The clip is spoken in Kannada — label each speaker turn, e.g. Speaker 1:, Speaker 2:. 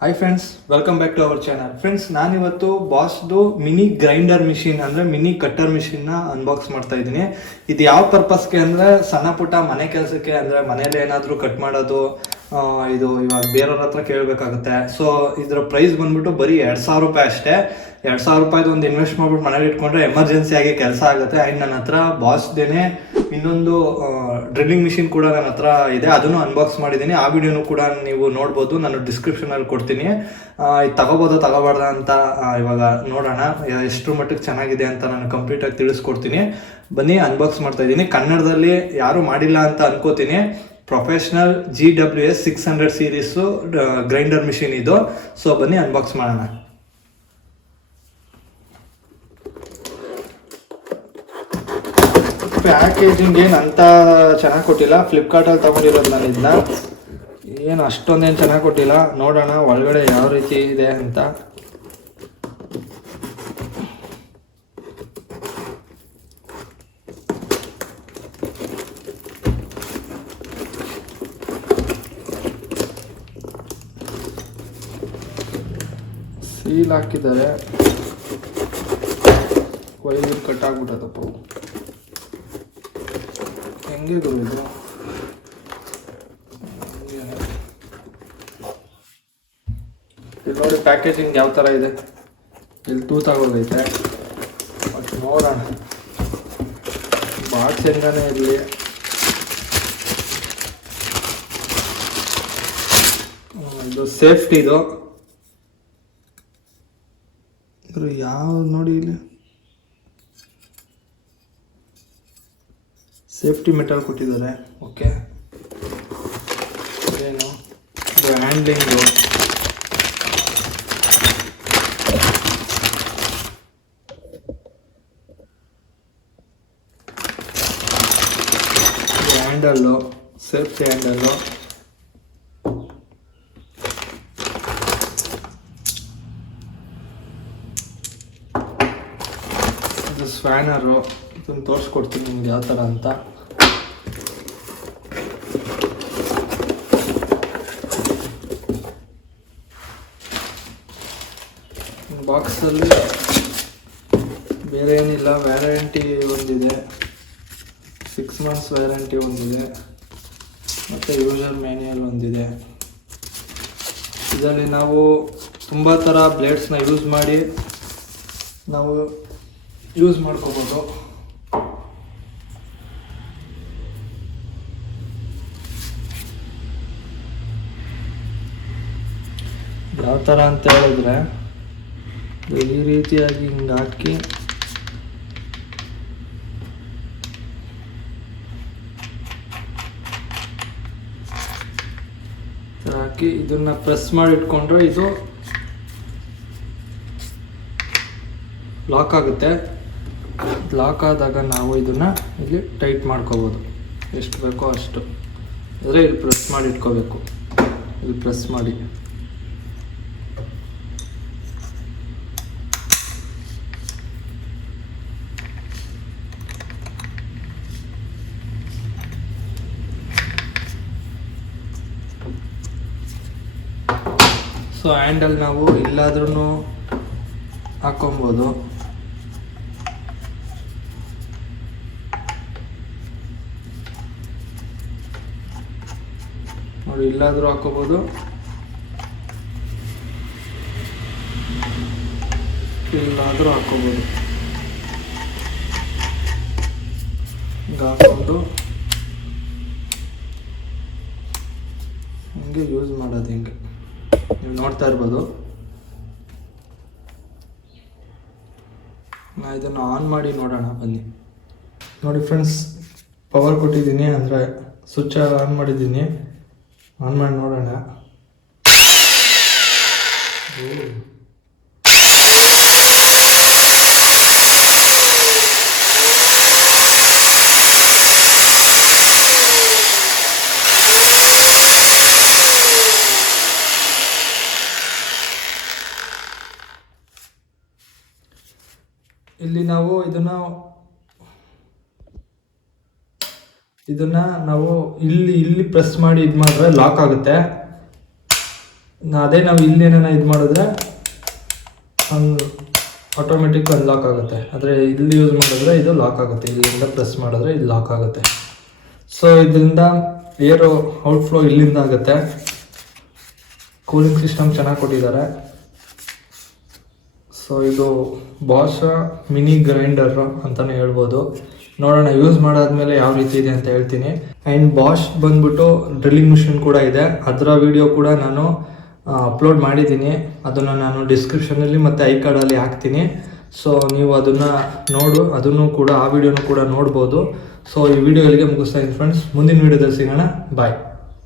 Speaker 1: Hi friends welcome back to our channel friends ನಾನಿವತ್ತು ಬಾಸ್ದು ಮಿನಿ ಗ್ರೈಂಡರ್ ಮಿಷಿನ್ ಅಂದರೆ ಮಿನಿ ಕಟ್ಟರ್ ಮಿಷಿನ್ನ ಅನ್ಬಾಕ್ಸ್ ಮಾಡ್ತಾ ಇದ್ದೀನಿ. ಇದು ಯಾವ ಪರ್ಪಸ್ಗೆ ಅಂದರೆ ಸಣ್ಣ ಪುಟ್ಟ ಮನೆ ಕೆಲಸಕ್ಕೆ ಅಂದರೆ ಮನೇಲಿ ಏನಾದರೂ ಕಟ್ ಮಾಡೋದು ಇದು ಇವಾಗ ಬೇರೆಯವ್ರ ಹತ್ರ ಕೇಳಬೇಕಾಗುತ್ತೆ. ಸೊ ಇದರ ಪ್ರೈಸ್ ಬಂದ್ಬಿಟ್ಟು ಬರೀ ಎರಡು ಸಾವಿರ ರೂಪಾಯಿ ಅಷ್ಟೇ. ಎರಡು ಸಾವಿರ ರೂಪಾಯಿದು ಒಂದು ಇನ್ವೆಸ್ಟ್ ಮಾಡ್ಬಿಟ್ಟು ಮನೇಲಿ ಇಟ್ಕೊಂಡ್ರೆ ಎಮರ್ಜೆನ್ಸಿ ಆಗಿ ಕೆಲಸ ಆಗುತ್ತೆ. ಆ್ಯಂಡ್ ನನ್ನ ಹತ್ರ ಬಾಸ್ದೇನೆ ಇನ್ನೊಂದು ಡ್ರಿಲ್ಲಿಂಗ್ ಮಿಷಿನ್ ಕೂಡ ನನ್ನ ಹತ್ರ ಇದೆ. ಅದನ್ನು ಅನ್ಬಾಕ್ಸ್ ಮಾಡಿದ್ದೀನಿ. ಆ ವಿಡಿಯೋನು ಕೂಡ ನೀವು ನೋಡ್ಬೋದು. ನಾನು ಡಿಸ್ಕ್ರಿಪ್ಷನಲ್ಲಿ ಕೊಡ್ತೀನಿ. ಇದು ತಗೋಬೋದಾ, ತಗೋಬಾರ್ದ ಅಂತ ಇವಾಗ ನೋಡೋಣ. ಎಷ್ಟು ಮಟ್ಟಿಗೆ ಚೆನ್ನಾಗಿದೆ ಅಂತ ನಾನು ಕಂಪ್ಲೀಟಾಗಿ ತಿಳಿಸ್ಕೊಡ್ತೀನಿ. ಬನ್ನಿ ಅನ್ಬಾಕ್ಸ್ ಮಾಡ್ತಾ ಇದ್ದೀನಿ. ಕನ್ನಡದಲ್ಲಿ ಯಾರೂ ಮಾಡಿಲ್ಲ ಅಂತ ಅನ್ಕೋತೀನಿ. Professional G W S six hundred series grinder machine ಇದು. ಸೊ ಬನ್ನಿ ಅನ್ಬಾಕ್ಸ್ ಮಾಡೋಣ. ಪ್ಯಾಕೇಜಿಂಗ್ ಏನು ಅಂತ ಚೆನ್ನಾಗಿ ಕೊಟ್ಟಿಲ್ಲ. ಫ್ಲಿಪ್ಕಾರ್ಟಲ್ಲಿ ತಗೊಂಡಿರೋದು ನಾನು ಇದನ್ನ ಏನು ಅಷ್ಟೊಂದೇನು ಚೆನ್ನಾಗಿ ಕೊಟ್ಟಿಲ್ಲ. ನೋಡೋಣ, ಒಳಗಡೆ ಯಾವ ರೀತಿ ಇದೆ ಅಂತ. ಸೀಲ್ ಹಾಕಿದ್ದಾರೆ. ವೈರ್ ಕಟ್ ಆಗ್ಬಿಟ್ಟದಪ್ಪ ಹೆಂಗೆ ಗುರು ಇದು? ಇಲ್ಲಿ ನೋಡಿ ಪ್ಯಾಕೇಜಿಂಗ್ ಯಾವ ಥರ ಇದೆ. ಇಲ್ಲಿ ತೂತಾಗೋಗೈತೆ ಮತ್ತು ನೋಡೋಣ. ಬಾಕ್ಸ್ ಹೆಂಗಾನೆ ಇರಲಿ. ಇದು ಸೇಫ್ಟಿದು ಇದ್ರ ಯಾವ ನೋಡಿ ಇಲ್ಲಿ. ಸೇಫ್ಟಿ ಮೆಟಲ್ ಕೊಟ್ಟಿದ್ದಾರೆ. ಓಕೆ ಏನು? ಇದು ಹ್ಯಾಂಡ್ಲಿಂಗು ಹ್ಯಾಂಡಲ್ಲು ಸೇಫ್ಟಿ ಹ್ಯಾಂಡಲ್ಲು ಇದು ಸ್ವ್ಯಾನರು ಇದನ್ನು ತೋರಿಸ್ಕೊಡ್ತೀನಿ ನಿಮ್ಗೆ ಯಾವ ಥರ ಅಂತ. ಬಾಕ್ಸಲ್ಲಿ ಬೇರೆ ಏನಿಲ್ಲ, ವ್ಯಾರಂಟಿ ಒಂದಿದೆ. ಸಿಕ್ಸ್ ಮಂತ್ಸ್ ವ್ಯಾರಂಟಿ ಒಂದಿದೆ. ಮತ್ತು ಯೂಸರ್ ಮ್ಯಾನ್ಯಲ್ ಒಂದಿದೆ. ಇದರಲ್ಲಿ ನಾವು ತುಂಬ ಥರ ಬ್ಲೇಡ್ಸ್ನ ಯೂಸ್ ಮಾಡಿ ನಾವು ಯೂಸ್ ಮಾಡ್ಕೋಬೋದು. ಯಾವ ಥರ ಅಂತ ಹೇಳಿದ್ರೆ ಈ ರೀತಿಯಾಗಿ ಹಿಂಗೆ ಹಾಕಿ ಹಾಕಿ ಇದನ್ನ ಪ್ರೆಸ್ ಮಾಡಿ ಇಟ್ಕೊಂಡ್ರೆ ಇದು ಲಾಕ್ ಆಗುತ್ತೆ. ಲಾಕ್ ಆದಾಗ ನಾವು ಇದನ್ನ ಇಲ್ಲಿ ಟೈಟ್ ಮಾಡ್ಕೋಬೋದು. ಎಷ್ಟು ಬೇಕೋ ಅಷ್ಟು. ಅಂದರೆ ಇಲ್ಲಿ ಪ್ರೆಸ್ ಮಾಡಿ ಇಟ್ಕೋಬೇಕು. ಇಲ್ಲಿ ಪ್ರೆಸ್ ಮಾಡಿ. ಸೊ ಹ್ಯಾಂಡಲ್ ನಾವು ಎಲ್ಲಾದ್ರೂ ಹಾಕೊಬೋದು ನೋಡಿ ಇಲ್ಲಾದರೂ ಹಾಕೋಬೋದು. ಇಲ್ಲಾದರೂ ಹಾಕೋಬೋದು. ಹಿಂಗೆ ಹಾಕೊಂಡು ಹಿಂಗೆ ಯೂಸ್ ಮಾಡೋದು ಹಿಂಗೆ. ನೀವು ನೋಡ್ತಾ ಇರ್ಬೋದು. ನಾ ಇದನ್ನು ಆನ್ ಮಾಡಿ ನೋಡೋಣ ಬನ್ನಿ. ನೋಡಿ ಫ್ರೆಂಡ್ಸ್ ಪವರ್ ಕೊಟ್ಟಿದ್ದೀನಿ ಅಂದರೆ ಸ್ವಿಚ್ ಆನ್ ಮಾಡಿದ್ದೀನಿ. ಆನ್ ಮಾಡಿ ನೋಡೋಣ. ಇಲ್ಲಿ ನಾವು ಇದನ್ನ ಇದನ್ನ ನಾವು ಇಲ್ಲಿ ಇಲ್ಲಿ ಪ್ರೆಸ್ ಮಾಡಿ ಇದು ಮಾಡಿದ್ರೆ ಲಾಕ್ ಆಗುತ್ತೆ. ಅದೇ ನಾವು ಇಲ್ಲಿ ಏನೇನ ಇದು ಮಾಡಿದ್ರೆ ಆಟೋಮೆಟಿಕ್ ಲಾಕ್ ಆಗುತ್ತೆ. ಆದರೆ ಇಲ್ಲಿ ಯೂಸ್ ಮಾಡಿದ್ರೆ ಇದು ಲಾಕ್ ಆಗುತ್ತೆ. ಇಲ್ಲಿಂದ ಪ್ರೆಸ್ ಮಾಡಿದ್ರೆ ಇದು ಲಾಕ್ ಆಗುತ್ತೆ. ಸೊ ಇದರಿಂದ ಏರು ಔಟ್ಫ್ಲೋ ಇಲ್ಲಿಂದ ಆಗುತ್ತೆ. ಕೂಲಿಂಗ್ ಸಿಸ್ಟಮ್ ಚೆನ್ನಾಗಿ ಕೊಟ್ಟಿದ್ದಾರೆ. ಸೊ ಇದು ಬಾಷ ಮಿನಿ ಗ್ರೈಂಡರ್ ಅಂತಲೇ ಹೇಳ್ಬೋದು. ನೋಡೋಣ ಯೂಸ್ ಮಾಡಾದ್ಮೇಲೆ ಯಾವ ರೀತಿ ಇದೆ ಅಂತ ಹೇಳ್ತೀನಿ. ಆ್ಯಂಡ್ ಬಾಷ್ ಬಂದ್ಬಿಟ್ಟು ಡ್ರಿಲ್ಲಿಂಗ್ ಮಿಷಿನ್ ಕೂಡ ಇದೆ. ಅದರ ವಿಡಿಯೋ ಕೂಡ ನಾನು ಅಪ್ಲೋಡ್ ಮಾಡಿದ್ದೀನಿ. ಅದನ್ನು ನಾನು ಡಿಸ್ಕ್ರಿಪ್ಷನಲ್ಲಿ ಮತ್ತು ಐ ಕಾರ್ಡಲ್ಲಿ ಹಾಕ್ತೀನಿ. ಸೊ ನೀವು ಅದನ್ನು ನೋಡು, ಅದನ್ನು ಕೂಡ, ಆ ವಿಡಿಯೋನು ಕೂಡ ನೋಡ್ಬೋದು. ಸೊ ಈ ವಿಡಿಯೋ ಮುಗಿಸ್ತಾ ಇದ್ದೀನಿ ಫ್ರೆಂಡ್ಸ್ ಮುಂದಿನ ವಿಡಿಯೋದಲ್ಲಿ ಸಿಗೋಣ. ಬಾಯ್